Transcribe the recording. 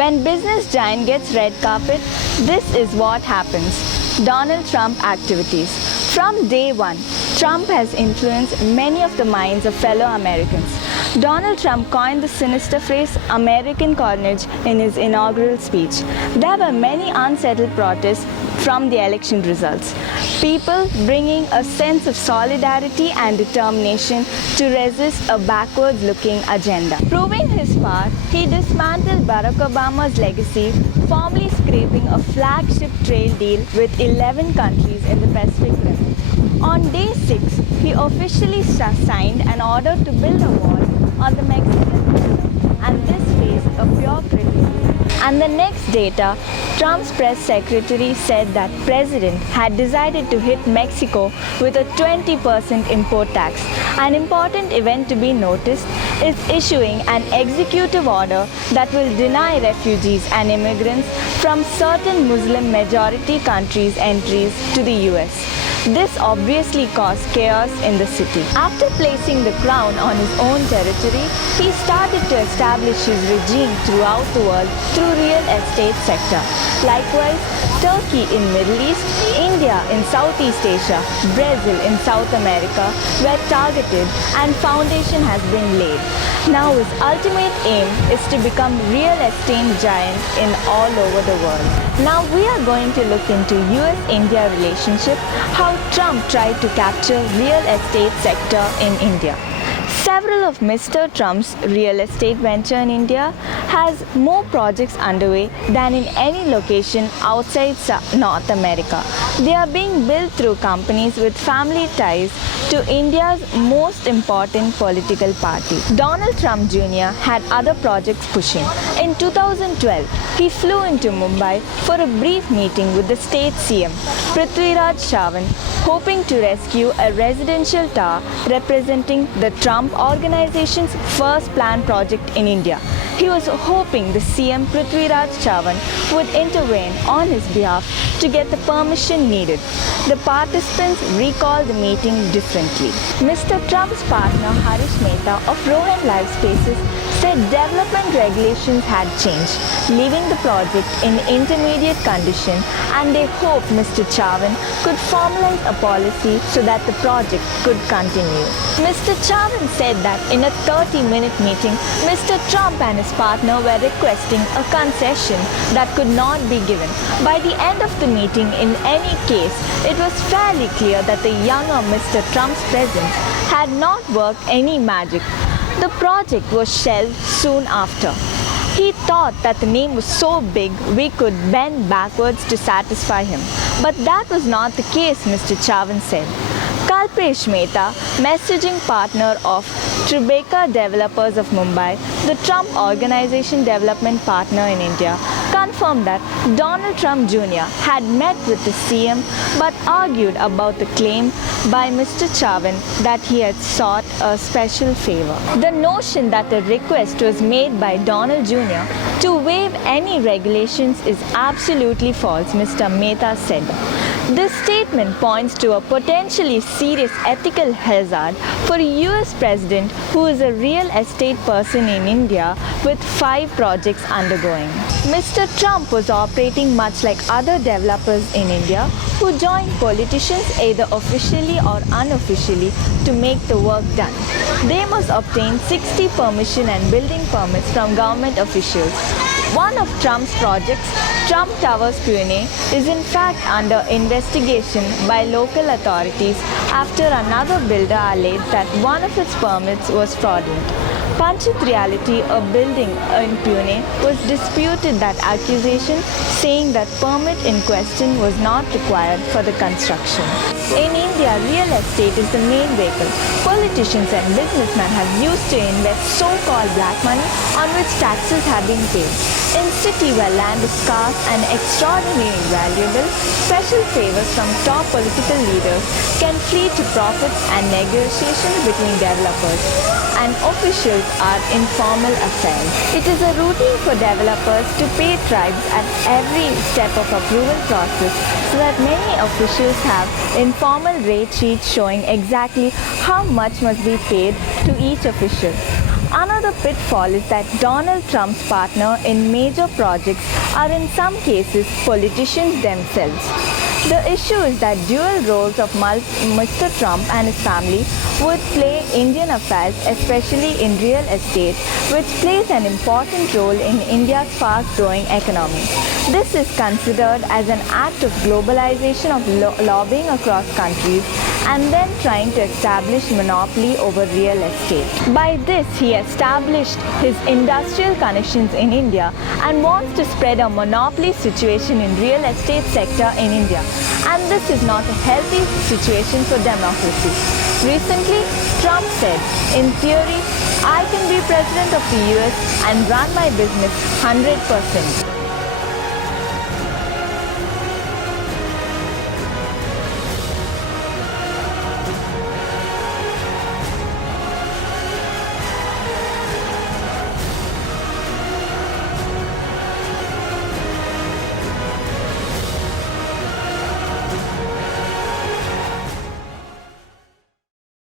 When business giant gets red carpet, this is what happens. Donald Trump activities. From day one, Trump has influenced many of the minds of fellow Americans. Donald Trump coined the sinister phrase American carnage in his inaugural speech. There were many unsettled protests from the election results. People bringing a sense of solidarity and determination to resist a backwards-looking agenda. Proving his power, he dismantled Barack Obama's legacy, formally scraping a flagship trade deal with 11 countries in the Pacific Rim. On day 6, he officially signed an order to build a wall on the Mexican border, and this faced a pure criticism. And the next data, Trump's press secretary said that President had decided to hit Mexico with a 20% import tax. An important event to be noticed is issuing an executive order that will deny refugees and immigrants from certain Muslim majority countries entries to the US. This obviously caused chaos in the city. After placing the crown on his own territory, he started to establish his regime throughout the world through real estate sector. Likewise, Turkey in Middle East, India in Southeast Asia, Brazil in South America were targeted and foundation has been laid. Now his ultimate aim is to become real estate giant in all over the world. Now we are going to look into US-India relationship, how Trump tried to capture real estate sector in India. Several of Mr. Trump's real estate venture in India has more projects underway than in any location outside North America. They are being built through companies with family ties to India's most important political party. Donald Trump Jr. had other projects pushing. In 2012, he flew into Mumbai for a brief meeting with the state CM, Prithviraj Chavan, hoping to rescue a residential tower representing the Trump organization's first planned project in India. He was hoping the CM Prithviraj Chavan would intervene on his behalf to get the permission needed. The participants recalled the meeting differently. Mr. Trump's partner Harish Mehta of Rohan Life Spaces said development regulations had changed, leaving the project in intermediate condition, and they hoped Mr. Chavan could formalize a policy so that the project could continue. Mr. Chavan said that in a 30-minute meeting, Mr. Trump and his partner were requesting a concession that could not be given. By the end of the meeting, in any case, it was fairly clear that the younger Mr. Trump's presence had not worked any magic. The project was shelved soon after. He thought that the name was so big we could bend backwards to satisfy him. But that was not the case, Mr. Chavan said. Kalpesh Mehta, messaging partner of Tribeca Developers of Mumbai, the Trump Organization development partner in India, confirmed that Donald Trump Jr. had met with the CM but argued about the claim by Mr. Chavan that he had sought a special favor. The notion that a request was made by Donald Jr. to waive any regulations is absolutely false, Mr. Mehta said. This statement points to a potentially serious ethical hazard for a US president who is a real estate person in India with 5 projects undergoing. Mr. Trump was operating much like other developers in India who join politicians either officially or unofficially to make the work done. They must obtain 60 permission and building permits from government officials. One of Trump's projects, Trump Towers Pune, is in fact under investigation by local authorities after another builder alleged that one of its permits was fraudulent. Panchit Realty, a building in Pune, was disputed that accusation, saying that permit in question was not required for the construction. In India, real estate is the main vehicle. Politicians and businessmen have used to invest so-called black money on which taxes have been paid. In city where land is scarce and extraordinarily valuable, special favors from top political leaders can lead to profits and negotiations between developers and officials are informal affairs. It is a routine for developers to pay tribes at every step of approval process, so that many officials have informal rate sheets showing exactly how much must be paid to each official. Another pitfall is that Donald Trump's partner in major projects are in some cases politicians themselves. The issue is that dual roles of Mr. Trump and his family would play Indian affairs, especially in real estate, which plays an important role in India's fast-growing economy. This is considered as an act of globalization of lobbying across countries and then trying to establish monopoly over real estate. By this, he established his industrial connections in India and wants to spread a monopoly situation in real estate sector in India. And this is not a healthy situation for democracy. Recently, Trump said, in theory, I can be president of the US and run my business 100%.